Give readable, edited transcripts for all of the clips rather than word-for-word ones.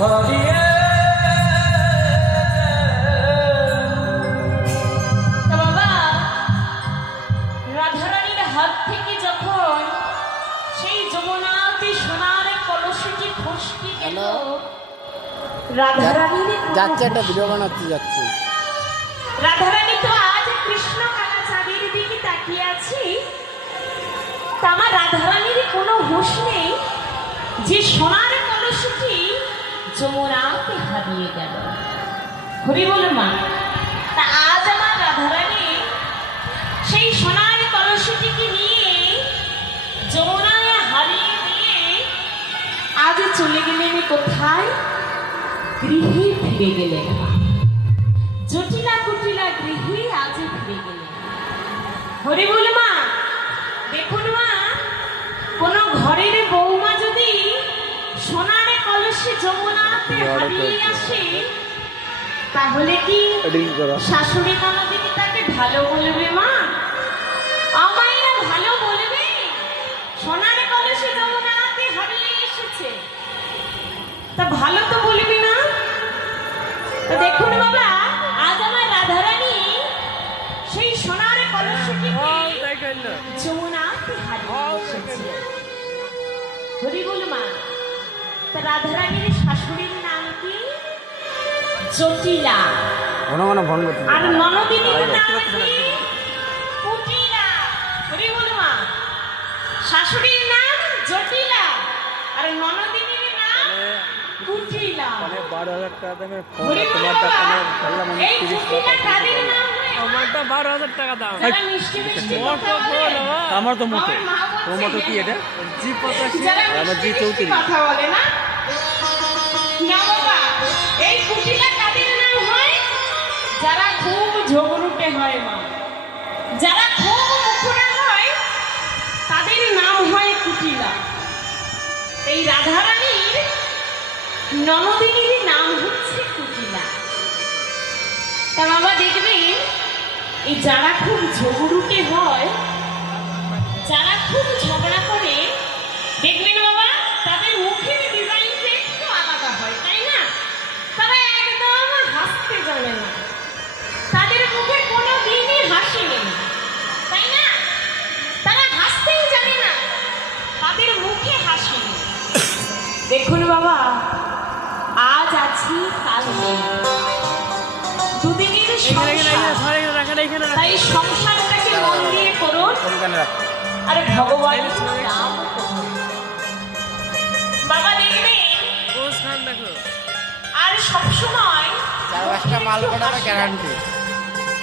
রাধারানীর হাত থেকে যখন সেই যমুনাতে সোনার কলসিটি ফসকে গেল, রাধারানীর যাচ্ছে একটা ভিডিও বানাতে যাচ্ছে। রাধারানী তো আজ কৃষ্ণ কালা চাঁদের দিকে তাকিয়ে আছি, তা আমার রাধারানীর কোনো হুঁশ নেই যে সোনার কলসিটি যমুনাতে হারিয়ে গেল। হরি বল মা। তা আজ আমার রাধারানী সেই সোনার কলসিটিকে নিয়ে যমুনায় হারিয়ে দিয়ে আজ চলে গেলেন কোথায়? গৃহে ফিরে গেলেন। জটিলা কুটিলা গৃহে আজ ফিরে গেলেন। হরি বল মা। দেখুন মা, কোন ঘরের বৌমা যদি সোনার কলসি যমুনাতে হারিয়ে আসে, তাহলে কি শাশুড়ি ননদিনী তাকে ভালো বলবে মা? আমায় না ভালো বলবে? সোনার কলসি যমুনাতে হারিয়ে এসেছে, তা ভালো তো বলবি না? তো দেখুন বাবা, আজ আমার রাধারানী সেই সোনার কলসিটিকে যমুনাতে হারিয়ে এসেছে। হরি বল মা। তা রাধারানীর শাশুড়ির নাম কি? জটিলা। আর ননদিনীর নাম কি? কুটিলা। হরি বল মা। শাশুড়ির নাম জটিলা আর ননদিনীর নাম কুটিলা। 12,000 টাকা দামের ফোন, তোমার দোকানের ধরলাম আমি 30 টাকা। আমারটা 12,000 টাকা দাম। আমার তো মোটো। তোর মোটো কি এটা? G85। আমার G34। কথা বলে না? না বাবা, এই কুটিলা কাদের নাম হয়? যারা খুব ঝগড়ুটে হয় মা, যারা খুব মুখরা হয়, তাদের নাম হয় কুটিলা। এই রাধারানীর ননদিনীর নাম হচ্ছে কুটিলা। তা বাবা দেখবেন, এই যারা খুব ঝগড়ুটে হয়, যারা খুব ঝগড়া করে, দেখবেন বাবা তাদের মুখের ডিজাইনটা একটু আলাদা হয়, তাই না? তারা একদম হাসতে জানে না, তাদের মুখে কোনো দিনই হাসি নেই, তাই না? তারা হাসতেই জানে না, তাদের মুখে হাসি নেই। দেখুন বাবা, আজ আছি কাল নেই, দুদিনের সংসার, তাই সংসারটাকে মন দিয়ে করুন আর ভগবানের নাম করুন। বাবা দেখবেন, আর সবসময় মাল পড়াবে গ্যারান্টি।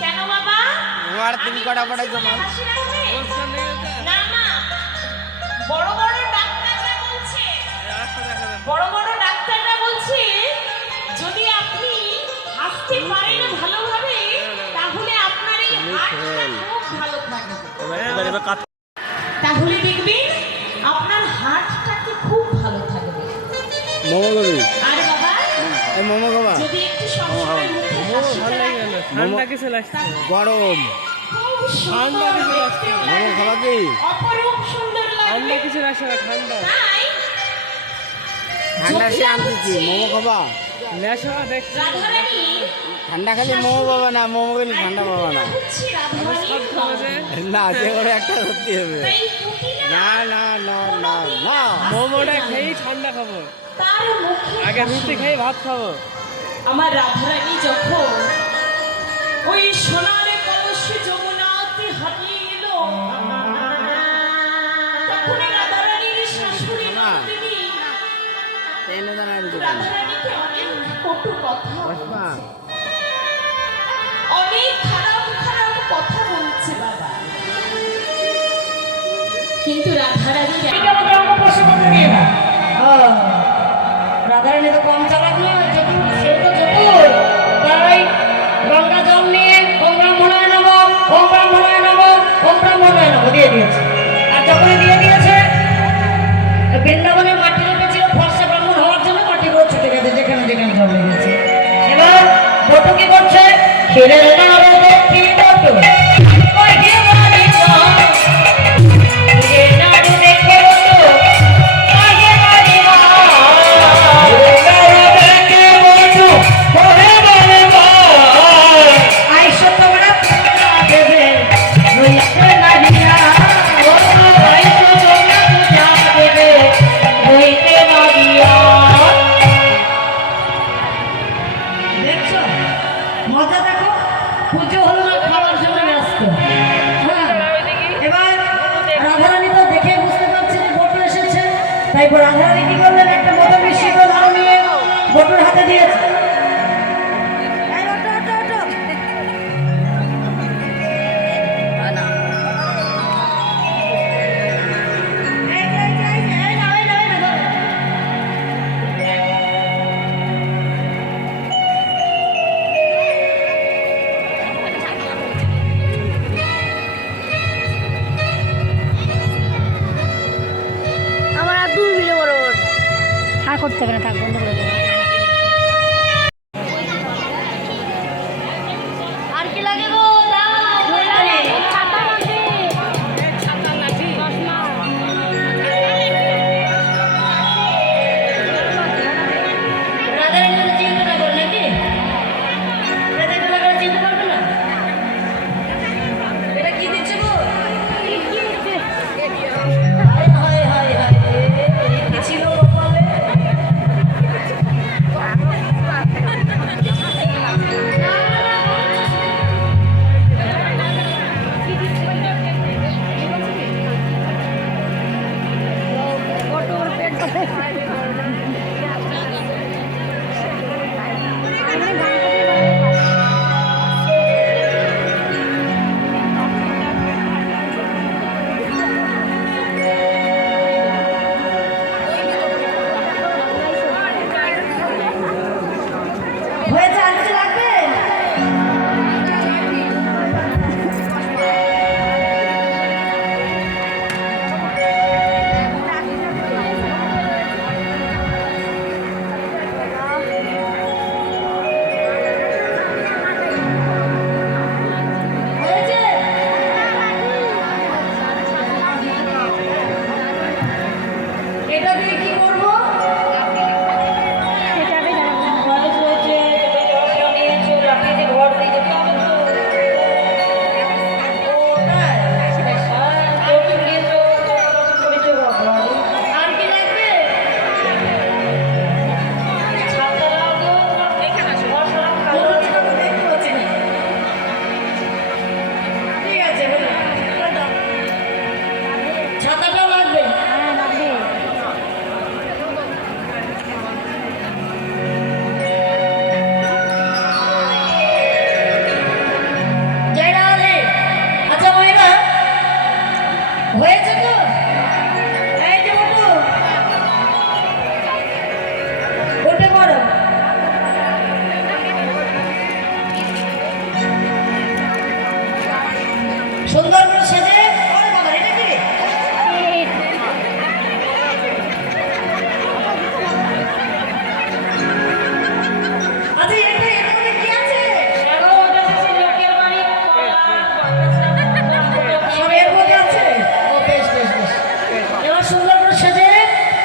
কেন বাবা? তোমার 3 কটা পড়াইছো মাল? না না, বড় বড় ডাক্তাররা বলছে, বড় বড় ডাক্তাররা বলছে, যদি আপনি হাসতে পারেন ভালোভাবে, তাহলে আপনার এই হার্টটা খুব ভালো থাকবে। তাহলে দেখবেন আপনার হার্টটাকে খুব ভালো থাকবে। আর বাবা, যদি একটু সবসময় মুখে হাসিটা রাখেন, ঠান্ডা কিছু লাগছে, গরম খুব ঠান্ডা কিছু লাগছে, মোমো খাবা কি? অপরূপ সুন্দর লাগবে। ঠান্ডা কিছু লাগছে না, ঠান্ডা তাই ঠান্ডা সে আনতেছি, মোমো খাবা? নেশা দেখছি। রাধারানী ঠান্ডা খালি মোমো পাবা না, মোমো খেলে ঠান্ডা পাবা না। হচ্ছে রাধারানীর ঘর। না, যে করে একটা সত্যি হবে। তাই কুটিলা না না না না না, মোমোটা খেয়েই ঠান্ডা খাবো, তার মুখে আগে হাসি। রুটি খেয়ে ভাত খাবো। আমার রাধারানী যখন ওই সোনার কলসি যমুনাতে হারিয়ে গেল, তখন রাধারানীর শাশুড়ি নন্দিনী রাধারানীকে অনেক কটু কথা বলছে, অনেক খারাপ খারাপ কথা বলছে বাবা। কিন্তু রাধারানী রাধারানী তো কম চালাক নয়, চতুর, সে তো চতুর। তাই গঙ্গা জল নিয়ে ওম ব্রাহ্মণায় নমঃ, ওম ব্রাহ্মণায় নমঃ, ওম ব্রাহ্মণায় নমঃ দিয়ে দিয়েছে। আর যখনই দিয়ে দিয়েছে, বৃন্দাবনের মাটি লেগেছিল ফর্সা ব্রাহ্মণ হওয়ার জন্য, মাটিগুলো ছুটে গেছে যেখানে যেখানে জল লেগেছে। এবার বটু কি করছে? ছেড়ে নাড়ে দেখি বটু, ওই হে বাড়ি যাও, ছেড়ে নাড়ে দেখে বটু, ওই হে বাড়ি যাও, ছেড়ে নাড়ে থাক বন্ধ করে দেবো। আর কি লাগে গো? ছাতা লাগবে। চশমা। রাধারানীর চিন্তা না করে নাকি? রাধারানী লাগালে চিনতে পারবে না? এটা কি দিচ্ছে গো? হায় হায় হায় হায় রে, কি ছিল কপালে? হয়েছে, আর কিছু লাগবে? হয়েছে? এটা দিয়ে কি করবো? মানুষ হয়েছে, তুমি জল নিয়েছো, রাখিতে ঘর দিয়েছো, তবে তো। ও, তাই? যৌতুক দিয়েছো, তখন করেছো বাবা। আর কি লাগবে? ছাতা দাও তো। ঘর সারা কালো হচ্ছে, আমি দেখতে পাচ্ছি না। ঠিক আছে, হলো। দাও। ছাতাটাও লাগবে। হ্যাঁ লাগবে। জয় রাধে। আচ্ছা মহিলা, হয়েছে তো? এই যে মোটু, উঠে পড়ো। সুন্দর করে সেজে, ওরে বাবা, এটা কি রে? আচ্ছা, এটা মধ্যে কি আছে? সব এর মধ্যে আছে? ও, বেশ বেশ বেশ। এবার সুন্দর করে সেজে,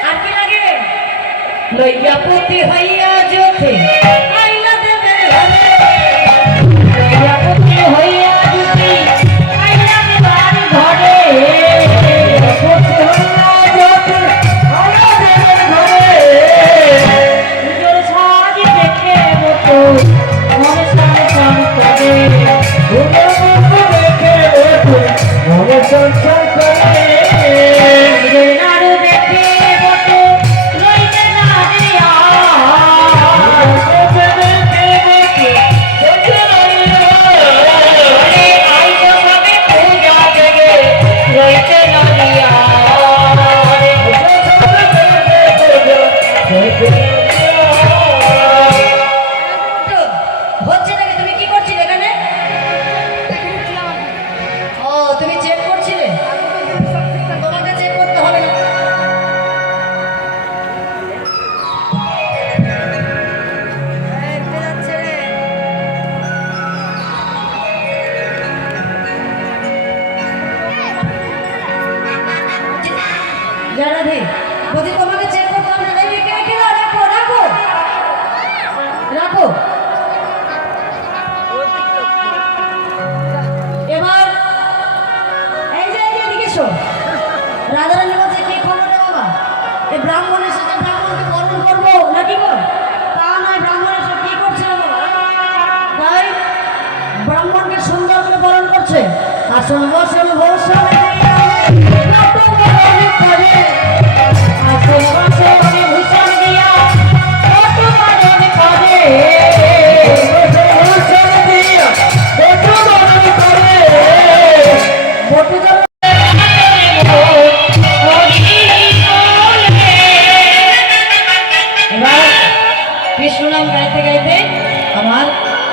আর কি লাগে? লইয়া পতি হইয়া যেতে আইলা দেবে ঘরে। লইয়া পতি হইয়া যেতে আইলা দেবার ঘরে। পতি হইয়া যেতে আইলা দেবার ঘরে। নিজের সাজ দেখে মতো মনে সান সান করে। ঘুরে মতো দেখে মতো মনে সান সান করে। নিজের নাড়ু দেখে মতো লইতে না দিয়া। আইজো ভাবে পূজা দেবে লইতে না দিয়া। হচ্ছে নাকি? তুমি কি করছিলে এখানে? ও, তুমি চেক করছিলে? তোমাকে চেক করতে হবে না। জানাবি বলছি, তোমাকে চেক করতে হবে না। এই কে কে রাখো রাখো রাখো। এবার এই যে এদিকে এসো। রাধারানী বলছে, কি খবর রে বাবা? এই ব্রাহ্মণ এসেছে, ব্রাহ্মণকে বরণ করবো নাকি গো? তা নয়, ব্রাহ্মণ এসে কি করছে রে বাবা? তাই ব্রাহ্মণকে সুন্দর করে বরণ করছে। আসন বসন ভূষণ দিয়া কত বরণ করে। আসন বসন ভূষণ দিয়া কত বরণ করে। ভূষণ দিয়া কত বরণ করে। বটু যেন এবার কৃষ্ণ নাম গাইতে গাইতে আমার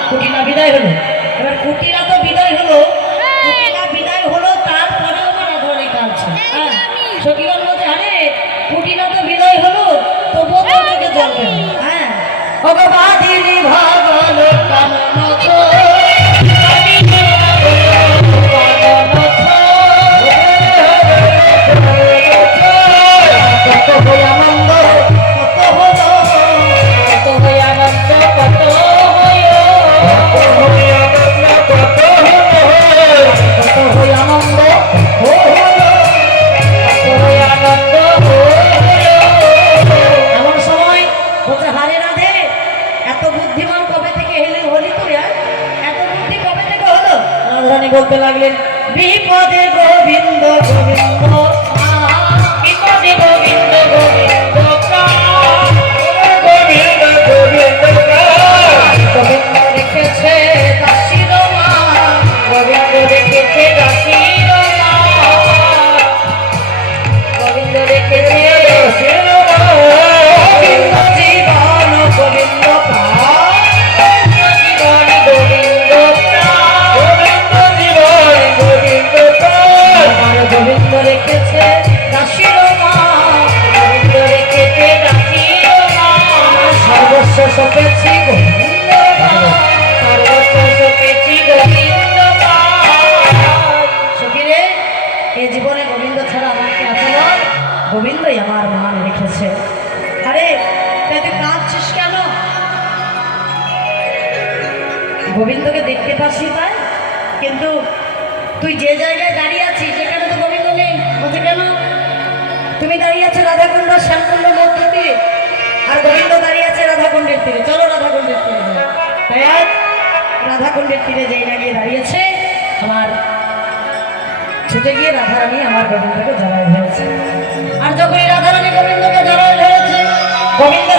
কুটিলা বিদায় হলো। এবার কুটিলা তো বিদায় হলো, কুটিলা বিদায় হলো, তারপরেও আমার রাধারানী কাঁদছে। হ্যাঁ, সখীগণ বলছে, আরে কুটিলা তো বিদায় হলো, তো বন্ধুকে জ্বলবে না। হ্যাঁ ওগো বাদিনী ভাগল কানন তো কত হই আনন্দ কত হলো কত হই আনন্দ কত হইল কত হই আনন্দ কত হই আনন্দ হলো কত হই আনন্দ হলো। এমন সময় বলছে হারে রাধে এত বুদ্ধিমান কবে থেকে হলি তুই এত বুদ্ধি কবে থেকে হলো? রাধারানী বলতে লাগলেন বিপদে গোবিন্দ গোবিন্দ বিপদে গোবিন্দ গোবিন্দ গোবিন্দ গোবিন্দ গোবিন্দ রেখেছে দাসীর মা গোবিন্দ রেখেছে দাসীর মা গোবিন্দ রেখেছে দাসীর মা গোবিন্দ জীবন গোবিন্দ প্রাণ জীবন গোবিন্দ প্রাণ গোবিন্দ জীবন গোবিন্দ প্রাণ আমার গোবিন্দ রেখেছে দাসীর মা গোবিন্দ রেখেছে দাসীর মা সর্বস্ব সপেছি গোবিন্দ সর্বস্ব সপেছি গোবিন্দ সখীরে এ জীবনে গোবিন্দ ছাড়া আমাকে আছে নয় গোবিন্দই আমার মান রেখেছে। আরে তাই তুই কাঁদছিস কেন? গোবিন্দকে দেখতে পাচ্ছি তাই, কিন্তু তুই যে জায়গায় দাঁড়িয়ে আছিস সেখানে তো গোবিন্দ নেই। বলছে কেন? তুমি দাঁড়িয়ে আছো রাধাকুণ্ড শ্যামকুণ্ড নদীর তীরে আর গোবিন্দ দাঁড়িয়ে আছে রাধাকুণ্ডের তীরে। চলো রাধাকুণ্ডের তীরে যাই। তাই আজ রাধাকুণ্ডের তীরে যেই না গিয়ে দাঁড়িয়েছে আমার ছুটে গিয়ে রাধারানী আমার গোবিন্দকে জড়ায় ধরেছে। আর যখন রাধারানী গোবিন্দকে জড়ায় ধরেছে গোবিন্দ